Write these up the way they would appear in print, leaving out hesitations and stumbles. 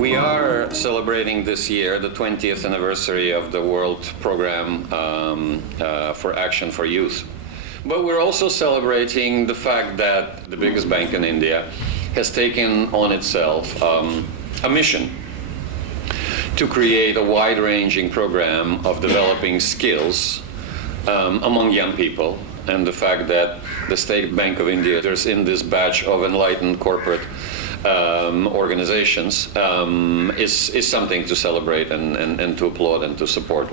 We are celebrating this year the 20th anniversary of the World Program for Action for Youth. But we're also celebrating the fact that the biggest bank in India has taken on itself a mission to create a wide-ranging program of developing skills among young people, and the fact that the State Bank of India is in this batch of enlightened corporate organizations is something to celebrate and to applaud and to support.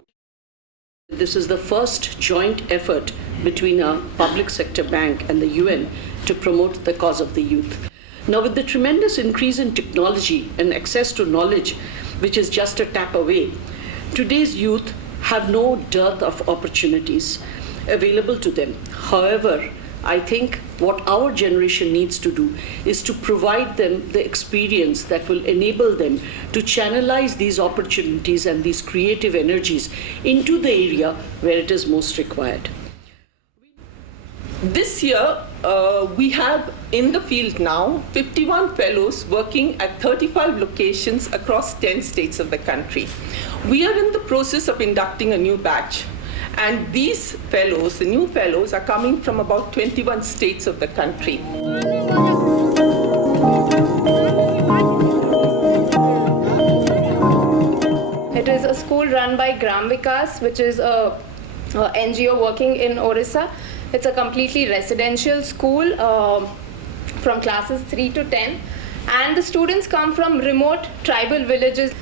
This is the first joint effort between a public sector bank and the UN to promote the cause of the youth. Now, with the tremendous increase in technology and access to knowledge, which is just a tap away, today's youth have no dearth of opportunities available to them. However, I think what our generation needs to do is to provide them the experience that will enable them to channelize these opportunities and these creative energies into the area where it is most required. This year, we have in the field now 51 fellows working at 35 locations across 10 states of the country. We are in the process of inducting a new batch. And these fellows, the new fellows, are coming from about 21 states of the country. It is a school run by Gram Vikas, which is a NGO working in Orissa. It's a completely residential school from classes 3 to 10. And the students come from remote tribal villages.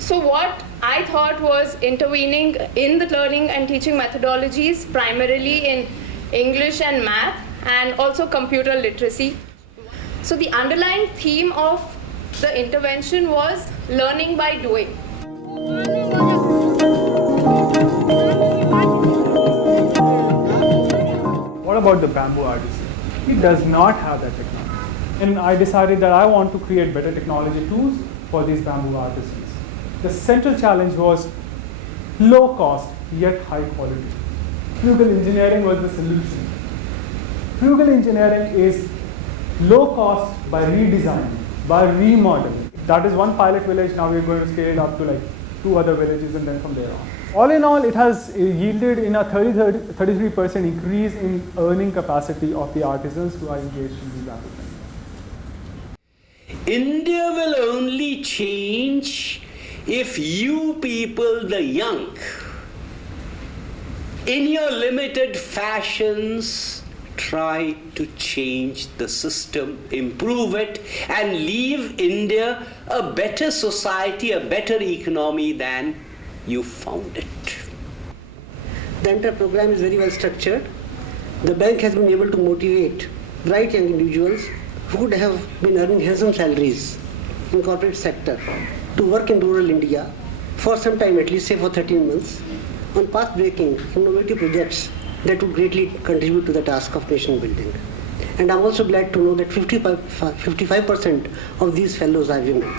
So what I thought was intervening in the learning and teaching methodologies, primarily in English and math, and also computer literacy. So the underlying theme of the intervention was learning by doing. What about the bamboo artisan? He does not have that technology. And I decided that I want to create better technology tools for these bamboo artisans. The central challenge was low cost yet high quality. Frugal engineering was the solution. Frugal engineering is low cost by redesigning, by remodeling. That is one pilot village. Now we're going to scale it up to like 2 other villages, and then from there on. All in all, it has yielded in a 33% increase in earning capacity of the artisans who are engaged in these applications. India will only change if you people, the young, in your limited fashions, try to change the system, improve it, and leave India a better society, a better economy than you found it. The entire program is very well structured. The bank has been able to motivate bright young individuals who would have been earning handsome salaries in corporate sector to work in rural India for some time, at least say for 13 months, on path-breaking, innovative projects that would greatly contribute to the task of nation building. And I'm also glad to know that 55% of these fellows are women.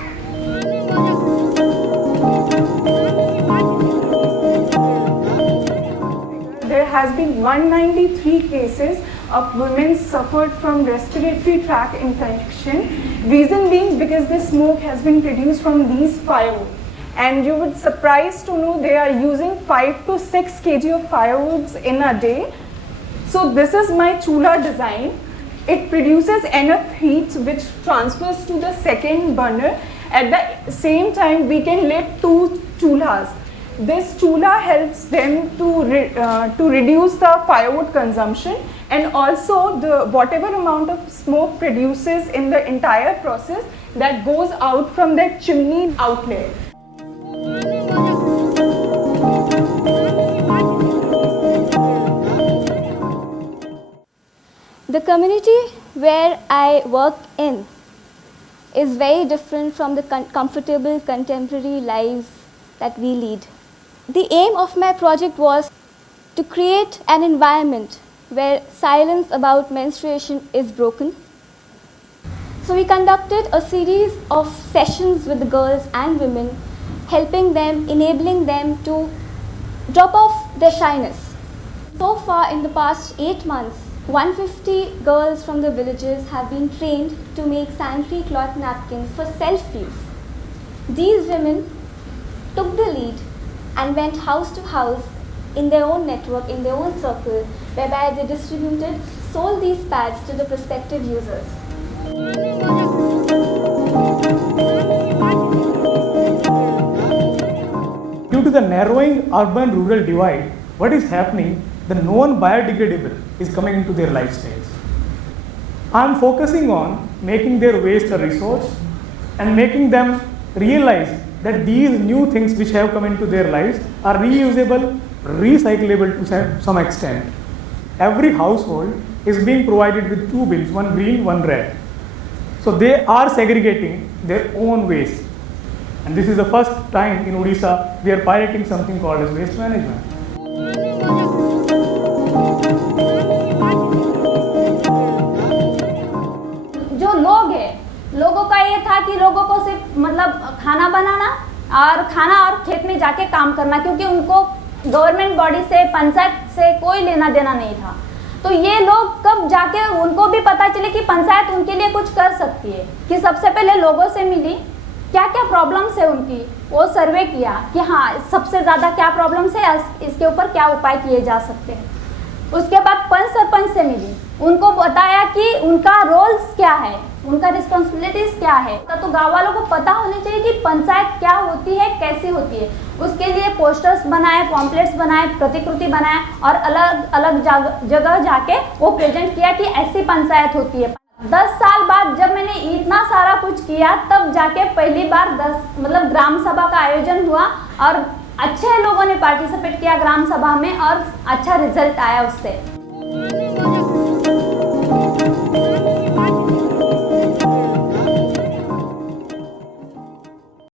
There has been 193 cases of women suffered from respiratory tract infection. Reason being because the smoke has been produced from these firewood. And you would surprised to know they are using 5 to 6 kg of firewoods in a day. So this is my chula design. It produces enough heat which transfers to the second burner. At the same time, we can lit 2 chulas. This chula helps them to reduce the firewood consumption, and also the whatever amount of smoke produces in the entire process that goes out from that chimney outlet. The community where I work in is very different from the comfortable contemporary lives that we lead. The aim of my project was to create an environment where silence about menstruation is broken. So we conducted a series of sessions with the girls and women, helping them, enabling them to drop off their shyness. So far in the past 8 months, 150 girls from the villages have been trained to make sanitary cloth napkins for self-use. These women took the lead and went house to house in their own network, in their own circle, whereby they distributed, sold these pads to the prospective users. Due to the narrowing urban-rural divide, what is happening, the non-biodegradable is coming into their lifestyles. I am focusing on making their waste a resource and making them realize that these new things which have come into their lives are reusable, recyclable to some extent. Every household is being provided with 2 bins, one green, one red. So they are segregating their own waste. And this is the first time in Odisha we are piloting something called as waste management. जो लोग हैं, लोगों का ये था कि लोगों को सिर्फ मतलब खाना बनाना और खेत में जाके काम करना, क्योंकि उनको गवर्नमेंट बॉडी से, पंचायत से कोई लेना देना नहीं था। तो ये लोग कब जाके उनको भी पता चले कि पंचायत उनके लिए कुछ कर सकती है, कि सबसे पहले लोगों से मिली, क्या क्या प्रॉब्लम्स है उनकी, वो सर्वे किया कि हाँ सबसे ज़्यादा क्या प्रॉब्लम्स है, इसके ऊपर क्या उपाय किए जा सकते हैं। उसके बाद पंच सरपंच से मिली, उनको बताया कि उनका रोल्स क्या है, उनका रिस्पॉन्सिबिलिटीज क्या है। तो गाँव वालों को पता होनी चाहिए कि पंचायत क्या होती है, कैसी होती है। उसके लिए पोस्टर्स बनाए, पॉम्पलेट्स बनाए, प्रतिकृति बनाए और अलग अलग जगह जाके वो प्रेजेंट किया कि ऐसी पंचायत होती है। 10 साल बाद जब मैंने इतना सारा कुछ किया, तब जाके पहली बार 10 ग्राम सभा का आयोजन हुआ और अच्छे लोगों ने पार्टिसिपेट किया ग्राम सभा में और अच्छा रिजल्ट आया उससे।